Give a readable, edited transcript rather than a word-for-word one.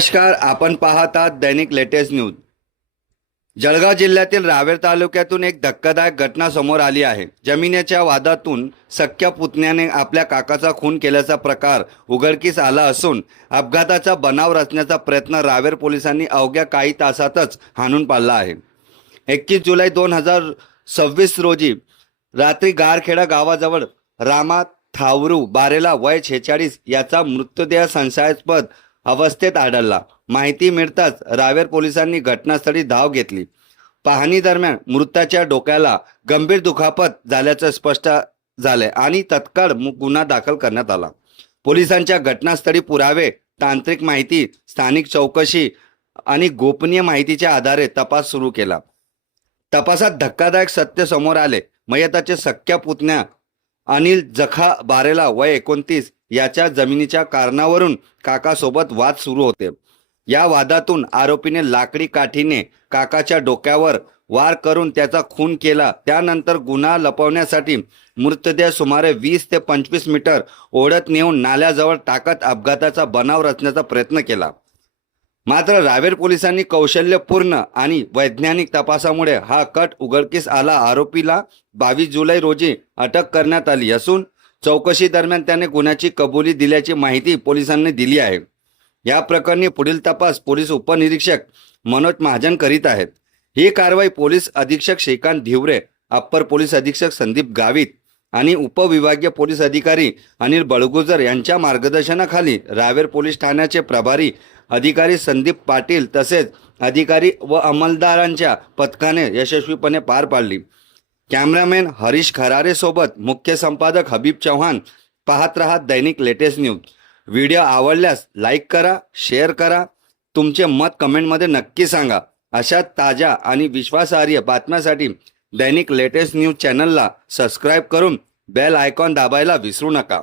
नमस्कार, आपण पाहत आहात दैनिक लेटेस्ट न्यूज। जळगाव जिल्ह्यातील रावेर तालुक्यातून एक धक्कादायक घटना समोर आली आहे। जमिनीच्या वादातून सख्या पुतण्याने आपल्या काकाचा खून केल्याचा प्रकार उघडकीस आला असून अपघाताचा बनाव रचण्याचा प्रयत्न रावेर पोलिसांनी अवघ्या काही तासातच हाणून पाडला आहे। 21 जुलै 2026 रोजी रात्री गारखेडा गावाजवळ रामा थावरू बारेला वय 46 याचा मृतदेह संशयास्पद अवस्थेत आढळला। माहिती मिळताच रावेर पोलिसांनी घटनास्थळी धाव घेतली। पाहणी दरम्यान मृताच्या डोक्याला गंभीर दुखापत झाल्याचे स्पष्ट झाले आणि तत्काळ गुन्हा दाखल करण्यात आला। पोलिसांच्या घटनास्थळी पुरावे, तांत्रिक माहिती, स्थानिक चौकशी आणि गोपनीय माहितीच्या आधारे तपास सुरू केला। तपासात धक्कादायक सत्य समोर आले। मयताचे सख्या पुतण्या अनिल जखा बारेला वय 29 याच्या जमिनीच्या कारणावरून काकासोबत वाद सुरू होते। या वादातून आरोपीने लाकडी काठीने काकाच्या डोक्यावर वार करून त्याचा खून केला। त्यानंतर गुन्हा लपवण्यासाठी मृतदेह सुमारे 20 ते 25 मीटर ओढत नेऊन नाल्याजवळ टाकत अपघाताचा बनाव रचण्याचा प्रयत्न केला। मात्र रावेर पोलिसांनी कौशल्यपूर्ण आणि वैज्ञानिक तपासामुळे हा कट उघडकीस आला। आरोपीला 22 जुलै रोजी अटक करण्यात आली असून चौकशी दरम्यान त्याने गुन्ह्याची कबुली दिल्याची माहिती पोलिसांनी दिली आहे। या प्रकरणी पुढील तपास पोलीस उपनिरीक्षक मनोज महाजन करीत आहेत। ही कारवाई पोलीस अधीक्षक श्रीकांत धिवरे, अप्पर पोलीस अधीक्षक संदीप गावित आणि उपविभागीय पोलीस अधिकारी अनिल बळगुजर यांच्या मार्गदर्शनाखाली रावेर पोलीस ठाण्याचे प्रभारी अधिकारी संदीप पाटील तसेच अधिकारी व अंमलदारांच्या पथकाने यशस्वीपणे पार पाडली। कॅमेरामॅन हरीश खरारे सोबत मुख्य संपादक हबीब चौहान। पाहत रहा दैनिक लेटेस्ट न्यूज। व्हिडिओ आवडल्यास लाईक करा, शेअर करा, तुमचे मत कमेंटमध्ये नक्की सांगा। अशा ताज्या आणि विश्वासार्ह बातम्यांसाठी दैनिक लेटेस्ट न्यूज चॅनलला सबस्क्राइब करून बेल आयकॉन दाबायला विसरू नका।